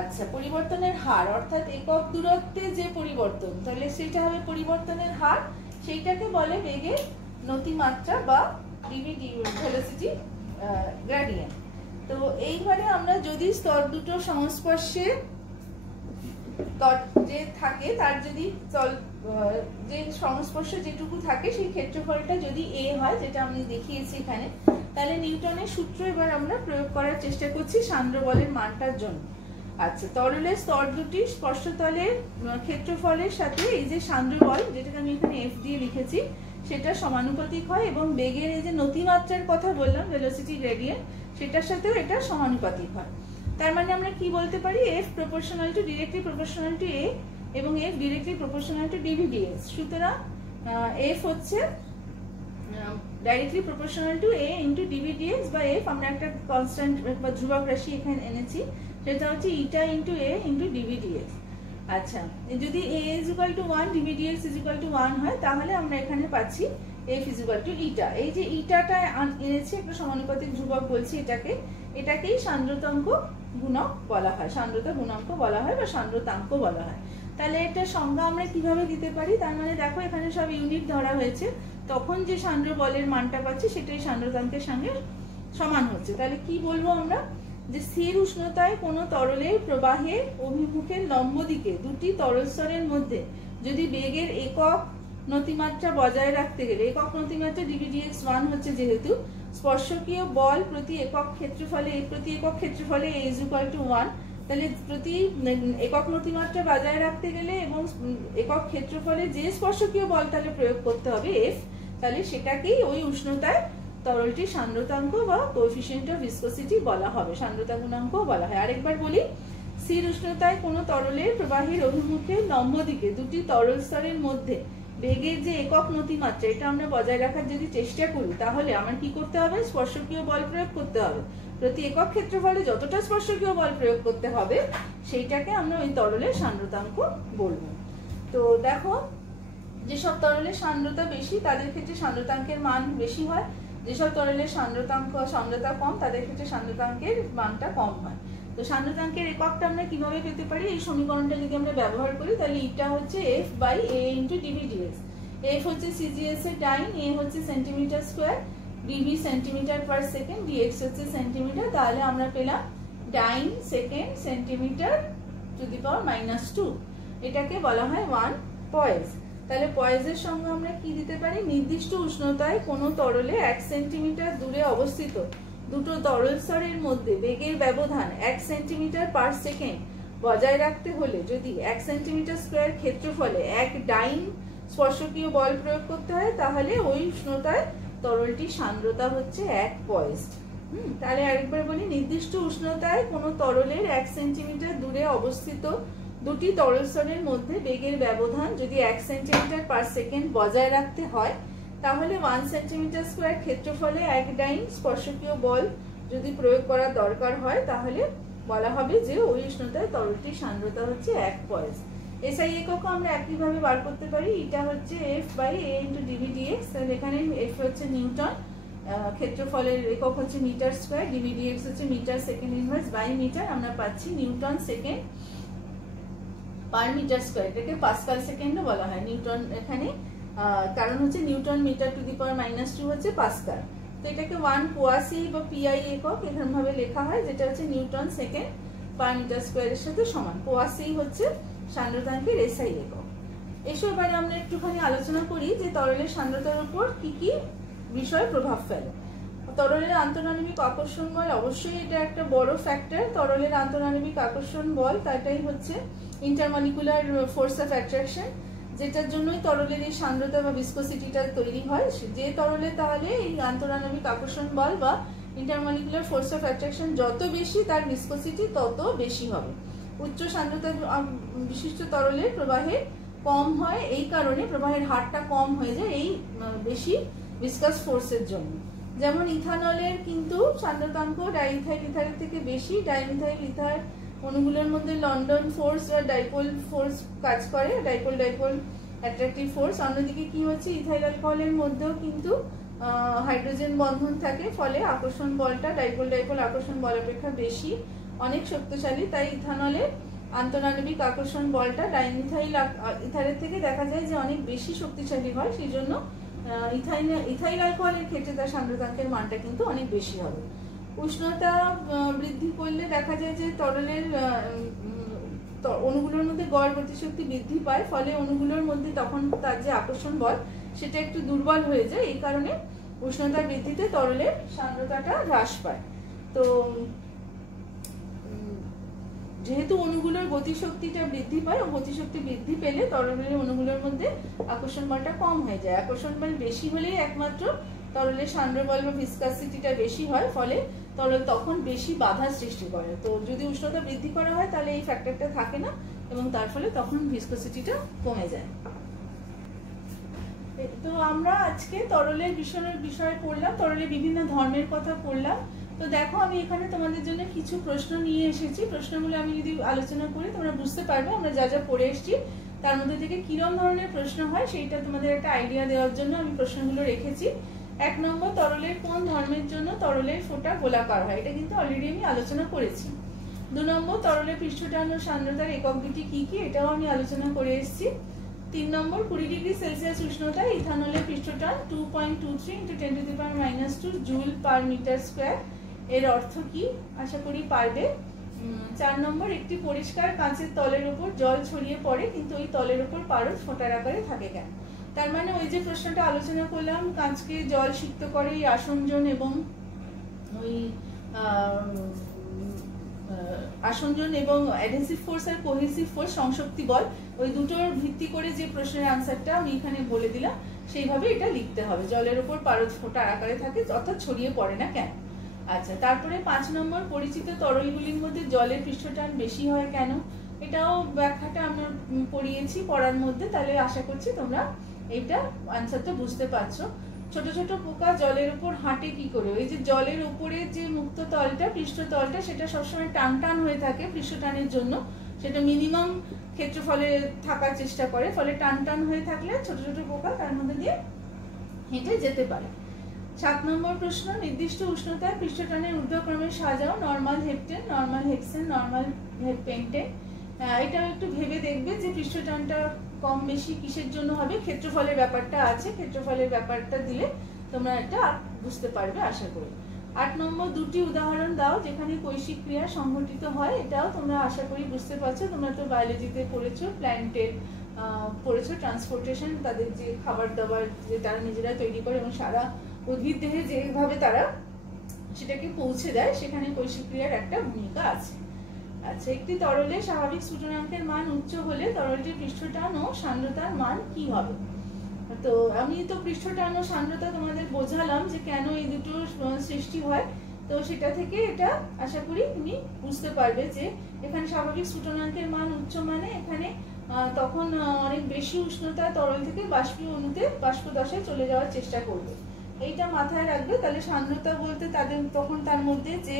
আচ্ছা, পরিবর্তনের হার অর্থাৎ একক দূরত্বে যে পরিবর্তন, তাহলে সেটা হবে পরিবর্তনের হার, সেইটাকে বলে বেগের নতিমাত্রা বা dv ভেলোসিটি গ্রেডিয়েন্ট। তো এইবারে আমরা যদি স্তর দুটো সংস্পর্শে যে থাকে তার যদি যে সংস্পর্শ যেটুকু থাকে সেই ক্ষেত্রফলটা যদি a হয়, যেটা আমি দেখিয়েছি এখানে, তাহলে নিউটনের সূত্র এবার আমরা প্রয়োগ করার চেষ্টা করছি সান্দ্র বলের মানটার জন্য। আচ্ছা, তরলের স্তর দুটি স্পর্শতলের ক্ষেত্রফলের সাথে এই যে সান্দ্র বল, যেটাকে আমি এখানে f দিয়ে লিখেছি, সেটা সমানুপাতিক হয় এবং বেগের এই যে নতিমাত্রার কথা বললাম, ভেলোসিটি গ্রেডিয়েন্ট, সেটার সাথেও এটা সমানুপাতিক হয়। তার মানে আমরা কি বলতে পারি, f proportional to directly proportional to a এবং f directly proportional to dv dx। সুতরাং f হচ্ছে directly proportional to a into dv dx বা f, আমরা একটা কনস্ট্যান্ট বা ধ্রুবক রাশি এখানে এনেছি, সেটা হচ্ছে eta into a into dv dx। আচ্ছা, যদি a is equal to 1, dv dx is equal to 1 হয়, তাহলে আমরা এখানে পাচ্ছি f is equal to ইটা। এই যে ইটাটা এনেছি একটা সমানুপাতিক ধ্রুবক বলছি এটাকেই সান্দ্রতাঙ্ক গুণক বলা হয়, সান্দ্রতা গুণাঙ্ক বলা হয় বা সান্দ্রতাঙ্ক বলা হয়। তাহলে এটা সংজ্ঞা আমরা কিভাবে দিতে পারি, তার মানে দেখো এখানে সব ইউনিট ধরা হয়েছে, তখন যে সান্দ্র বলের মানটা পাচ্ছি সেটাই সান্দ্রতাঙ্কের সঙ্গে সমান হচ্ছে। তাহলে কি বলবো আমরা, যে স্থির উষ্ণতায় কোনো তরলের প্রবাহের অভিমুখের লম্ব দিকে দুটি তরল স্তরের মধ্যে যদি বেগের একক নতিমাত্রা বজায় রাখতে গেলে, একক নতিমাত্রা dv dx 1 হচ্ছে যেহেতু, স্পর্শকীয় বল প্রতি একক ক্ষেত্রফলে a is equal to 1, তাহলে প্রতি একক নতিমাত্রা বজায় রাখতে গেলে এবং একক ক্ষেত্রফলে যে স্পর্শকীয় বল তাহলে প্রয়োগ করতে হবে এফ, তাহলে সেটাকেই ওই উষ্ণতায় তরলটির সান্দ্রতাঙ্ক বা কোএফিসিয়েন্ট অফ ভিসকোসিটি বলা হবে, সান্দ্রতা গুণাঙ্ক বলা হয়। আরেকবার বলি, স্থির উষ্ণতায় কোনো তরলের প্রবাহীর অভিমুখে লম্ব দিকে দুটি তরল স্তরের মধ্যে বেগের যে একক নতিমাত্রা এটা আমরা বজায় রাখার যদি চেষ্টা করি, তাহলে আমার কি করতে হবে? স্পর্শকীয় বল প্রয়োগ করতে হবে। প্রতি একক ক্ষেত্রফলে যতটা স্পর্শকীয় বল প্রয়োগ করতে হবে সেইটাকে আমরা ওই তরলের সান্দ্রতাঙ্ক বলবো। তো দেখো, যেসব তরলের সান্দ্রতা বেশি তাদের ক্ষেত্রে সান্দ্রতাঙ্কের মান বেশি হয়, যেসব তরলের সান্দ্রতা কম তাদের ক্ষেত্রে সান্দ্রতাঙ্কের মানটা কম হয়। তো সান্দ্রতাঙ্কের এককটা আমরা কিভাবে পেতে পারি? এই সমীকরণটা যদি আমরা ব্যবহার করি তাহলে এটা হচ্ছে F by A into dv dx. F হচ্ছে সিজিএস এর ডাইন, এ হচ্ছে centimetre square, dv centimetre per second, dx হচ্ছে সেন্টিমিটার। তাহলে আমরা পেলাম dyne second centimetre to the power -2। এটাকে বলা হয় 1 পয়েজ। তাহলে পয়েজের সঙ্গে আমরা কি দিতে পারি? নির্দিষ্ট উষ্ণতায় কোনো তরলে 1 সেন্টিমিটার দূরে অবস্থিত দুটো তরল স্তরের মধ্যে বেগের ব্যবধান 1 সেন্টিমিটার পার সেকেন্ড বজায় রাখতে হলে যদি 1 সেন্টিমিটার স্কোয়ার ক্ষেত্রফলে 1 ডাইন স্পর্শকীয় বল প্রয়োগ করতে হয়, তাহলে ওই উষ্ণতায় তরলটির সান্দ্রতা হচ্ছে 1 পয়েজ। তাহলে আরেকবার বলি, নির্দিষ্ট উষ্ণতায় কোনো তরলের 1 সেন্টিমিটার দূরে অবস্থিত দুটি তরল স্তরের মধ্যে বেগের ব্যবধান যদি 1 সেন্টিমিটার পার সেকেন্ড বজায় রাখতে হয়, তাহলে 1 সেন্টিমিটার স্কোয়ার ক্ষেত্রফলে 1 ডাইন স্পর্শকীয় বল যদি প্রয়োগ করার দরকার হয়, তাহলে বলা হবে যে ওই উষ্ণতায় তরলটির সান্দ্রতা হচ্ছে 1 পয়েজ। এসআই এককও আমরা একইভাবে বার করতে পারি। এটা হচ্ছে F by A into dv dx. তাহলে এখানে এফ হচ্ছে নিউটন, ক্ষেত্রফলের একক হচ্ছে মিটার স্কোয়ার, ডিভি ডিএক্স হচ্ছে metre second inverse by metre. আমরা পাচ্ছি newton second per metre square, এটাকে পাস্কাল সেকেন্ডও বলা হয়। নিউটন এখানে কারণ হচ্ছে newton metre to the power -2 হচ্ছে পাস্কাল। তো এটাকে 1 কোয়াসি বা পিআই একক এরকম ভাবে লেখা হয়, যেটা হচ্ছে নিউটন সেকেন্ড পার মিটার স্কোয়ারের সাথে সমান। কোয়াসি হচ্ছে সান্দ্রতাঙ্কের এসআই একক। এসব এবারে আমরা একটুখানি আলোচনা করি যে তরলের সান্দ্রতার উপর কি কি বিষয় প্রভাব ফেলে। তরলের আন্তঃনাণবিক আকর্ষণ বল, অবশ্যই এটা একটা বড় ফ্যাক্টর। তরলের আন্তঃনাণবিক আকর্ষণ বল তাটাই হচ্ছে ইন্টারমলিকুলার ফোর্স অফ অ্যাট্রাকশন, যেটার জন্যই তরলের এই সান্দ্রতা বা ভিসকোসিটিটা তৈরি হয়। যে তরলে তাহলে এই আন্তঃনাণবিক আকর্ষণ বল বা ইন্টারমলিকুলার ফোর্স অফ অ্যাট্রাকশন যত বেশি, তার ভিসকোসিটি তত বেশি হবে। উচ্চ সান্দ্রতা বিশিষ্ট তরলের প্রবাহের কম হয়, এই কারণে প্রবাহের হারটা কম হয়ে যায় এই বেশি ভিসকাস ফোর্সের জন্য। যেমন ইথানলের কিন্তু সান্দ্রতাঙ্ক ডাইইথাইল ইথারের থেকে বেশি। ডাইমিথাইল ইথার অণুগুলোর মধ্যে লন্ডন ফোর্স বা ডাইপোল ফোর্স কাজ করে, ডাইপোল ডাইপোল অ্যাট্রাকটিভ ফোর্স। অন্যদিকে কি হচ্ছে, ইথাইল অ্যালকোহলের মধ্যেও কিন্তু হাইড্রোজেন বন্ধন থাকে, ফলে আকর্ষণ বলটা ডাইপোল ডাইপোল আকর্ষণ বল অপেক্ষা বেশি, অনেক শক্তিশালী। তাই ইথানলের আন্তঃনাণবিক আকর্ষণ বলটা ডাইমিথাইল ইথারের থেকে দেখা যায় যে অনেক বেশি শক্তিশালী হয়। সেই জন্য ইথাইল অ্যালকোহলের ক্ষেত্রে তার সান্দ্রতাঙ্কের মানটা কিন্তু অনেক বেশি হবে। উষ্ণতা বৃদ্ধি করলে দেখা যায় যে তরলের অণুগুলোর মধ্যে গড় গতিশক্তি বৃদ্ধি পায়, ফলে অণুগুলোর মধ্যে তখন তার যে আকর্ষণ বল সেটা একটু দুর্বল হয়ে যায়। এই কারণে উষ্ণতা বৃদ্ধিতে তরলের সান্দ্রতাটা হ্রাস পায়। তো যেহেতু অণুগুলোর গতিশক্তিটা বৃদ্ধি পায়, ও গতিশক্তি বৃদ্ধি পেলে তরলের অণুগুলোর মধ্যে আকর্ষণ বলটা কম হয়ে যায়। আকর্ষণ বল বেশি হলেই একমাত্র তরলের সান্দ্র বল বা ভিসকাসিটিটা বেশি হয়, ফলে তরল তখন বেশি বাধা সৃষ্টি করে। তো যদি উষ্ণতা বৃদ্ধি করা হয় তাহলে এই ফ্যাক্টরটা থাকে না এবং তার ফলে তখন ভিসকোসিটিটা কমে যায়। তো আমরা আজকে তরলের বিষয়ে পড়লাম, তরলের বিভিন্ন ধর্মের কথা পড়লাম। তো দেখো, আমি এখানে তোমাদের জন্য কিছু প্রশ্ন নিয়ে এসেছি। প্রশ্নগুলো আমি যদি আলোচনা করি তোমরা বুঝতে পারবে আমরা যা যা পড়ে এসেছি তার মধ্যে থেকে কিরকম ধরনের প্রশ্ন হয় সেইটা তোমাদের একটা আইডিয়া দেওয়ার জন্য আমি প্রশ্নগুলো রেখেছি। 1 নম্বর, তরলের কোন ধর্মের জন্য তরলের ফোঁটা গোলাকার হয়? এটা কিন্তু অলরেডি আমি আলোচনা করেছি। 2 নম্বর, তরলের পৃষ্ঠটান ও সান্দ্রতার একক দুটি কি কি? এটাও আমি আলোচনা করে এসেছি। 3 নম্বর, 20 ডিগ্রি সেলসিয়াস উষ্ণতায় ইথানলের পৃষ্ঠটান 2.23 × 10⁻² জুল পার মিটার স্কোয়ার। এর অর্থ কি? আশা করি পারবে। 4 নম্বর, একটি পরিষ্কার কাঁচের তলের উপর জল ছড়িয়ে পড়ে কিন্তু ওই তলের উপর পারদ ফোঁটার আকারে থাকে কেন? তার মানে ওই যে প্রশ্নটা আলোচনা করলাম, কাঁচকে জল সিক্ত করে এই আসঞ্জন এবং ওই আসঞ্জন এবং অ্যাডহেসিভ ফোর্স আর কোহেসিভ ফোর্স সংশক্তি বল, ওই দুটোর ভিত্তি করে যে প্রশ্নের আনসারটা আমি এখানে বলে দিলাম সেইভাবে এটা লিখতে হবে। জলের উপর পারদ ফোঁটার আকারে থাকে, অর্থাৎ ছড়িয়ে পড়ে না কেন। আচ্ছা, তারপরে 5 নম্বর, পরিচিত তরলগুলির মধ্যে জলের পৃষ্ঠটান বেশি হয় কেন। এটাও ব্যাখ্যাটা আমরা পড়িয়েছি পড়ার মধ্যে, তাহলে আশা করছি তোমরা এইটা আনসারটা বুঝতে পারছো। ছোট ছোট পোকা জলের উপর হাঁটে কি করে। ওই যে জলের উপরে যে মুক্ত তলটা, পৃষ্ঠতলটা, সেটা সবসময় টান টান হয়ে থাকে পৃষ্ঠটানের জন্য, সেটা মিনিমাম ক্ষেত্রফলে থাকার চেষ্টা করে, ফলে টান টান হয়ে থাকলে ছোট ছোট পোকা তার মধ্যে দিয়ে হেঁটে যেতে পারে। 7 নম্বর প্রশ্ন, নির্দিষ্ট উষ্ণতায় পৃষ্ঠটানের ঊর্ধ্বক্রমে সাজাও। Normal heptane, normal hexane, normal pentane. এটাও একটু ভেবে দেখবে যে পৃষ্ঠটানটা কম বেশি কিসের জন্য হবে। ক্ষেত্রফলের ব্যাপারটা আছে, ক্ষেত্রফলের ব্যাপারটা দিলে তোমরা এটা বুঝতে পারবে আশা করি। 8 নম্বর, দুটি উদাহরণ দাও যেখানে কৈশিক ক্রিয়া সংঘটিত হয়। এটাও তোমরা আশা করি বুঝতে পারছো, তোমরা তো বায়োলজিতে পড়েছো, প্ল্যান্টের পড়েছো, ট্রান্সপোর্টেশন, তাদের যে খাবার দাবার যে তারা নিজেরা তৈরি করে এবং সারা উদ্ভিদ দেহে যেভাবে তারা সেটাকে পৌঁছে দেয়, সেখানে কৈশিক ক্রিয়ার একটা ভূমিকা আছে। আচ্ছা, একটি তরলে স্বাভাবিক স্ফুটনাঙ্কের মান উচ্চ হলে তরলটির পৃষ্ঠটান ও সান্দ্রতার মান কি হবে। তো আমি তো পৃষ্ঠটান ও সান্দ্রতা তোমাদের বোঝালাম যে কেন এই দুটো সৃষ্টি হয়, তো সেটা থেকে এটা আশা করি তুমি বুঝতে পারবে যে এখানে স্বাভাবিক স্ফুটনাঙ্কের মান উচ্চ মানে এখানে তখন অনেক বেশি উষ্ণতা তরল থেকে বাষ্পীয় অণুতে বাষ্প দশায় চলে যাওয়ার চেষ্টা করবে। এইটা মাথায় রাখবে। তাহলে সান্দ্রতা বলতে তাদের তখন তার মধ্যে যে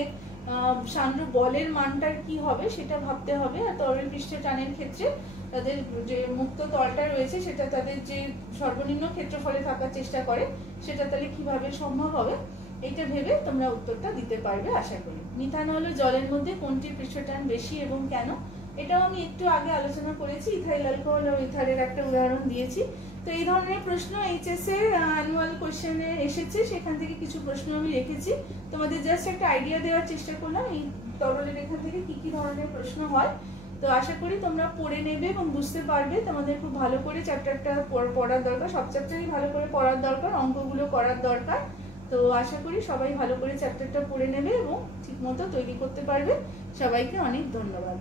সান্দ্র বলের মানটার কি হবে সেটা ভাবতে হবে। আর তরল পৃষ্ঠে টানের ক্ষেত্রে তাদের যে মুক্ত তলটা রয়েছে সেটা তাদের যে সর্বনিম্ন ক্ষেত্রফলে থাকার চেষ্টা করে, সেটা তাহলে কিভাবে সম্ভব হবে, এইটা ভেবে তোমরা উত্তরটা দিতে পারবে আশা করি। মিথানল ও জলের মধ্যে কোনটির পৃষ্ঠটান বেশি এবং কেন, এটাও আমি একটু আগে আলোচনা করেছি। ইথাইল অ্যালকোহল ও ইথারের একটা উদাহরণ দিয়েছি। তো এই ধরনের প্রশ্ন এইচএস এর অ্যানুয়াল কোশ্চেনে এসেছে, সেখান থেকে কিছু প্রশ্ন আমি রেখেছি, তোমাদের জাস্ট একটা আইডিয়া দেওয়ার চেষ্টা করলাম এই তরলের এখান থেকে কি কি ধরনের প্রশ্ন হয়। তো আশা করি তোমরা পড়ে নেবে এবং বুঝতে পারবে। তোমাদের খুব ভালো করে চ্যাপ্টারটা পড়ার দরকার, সব চ্যাপ্টারই ভালো করে পড়ার দরকার, অঙ্কগুলো করার দরকার। তো আশা করি সবাই ভালো করে চ্যাপ্টারটা পড়ে নেবে এবং ঠিকমতো তৈরি করতে পারবে। সবাইকে অনেক ধন্যবাদ।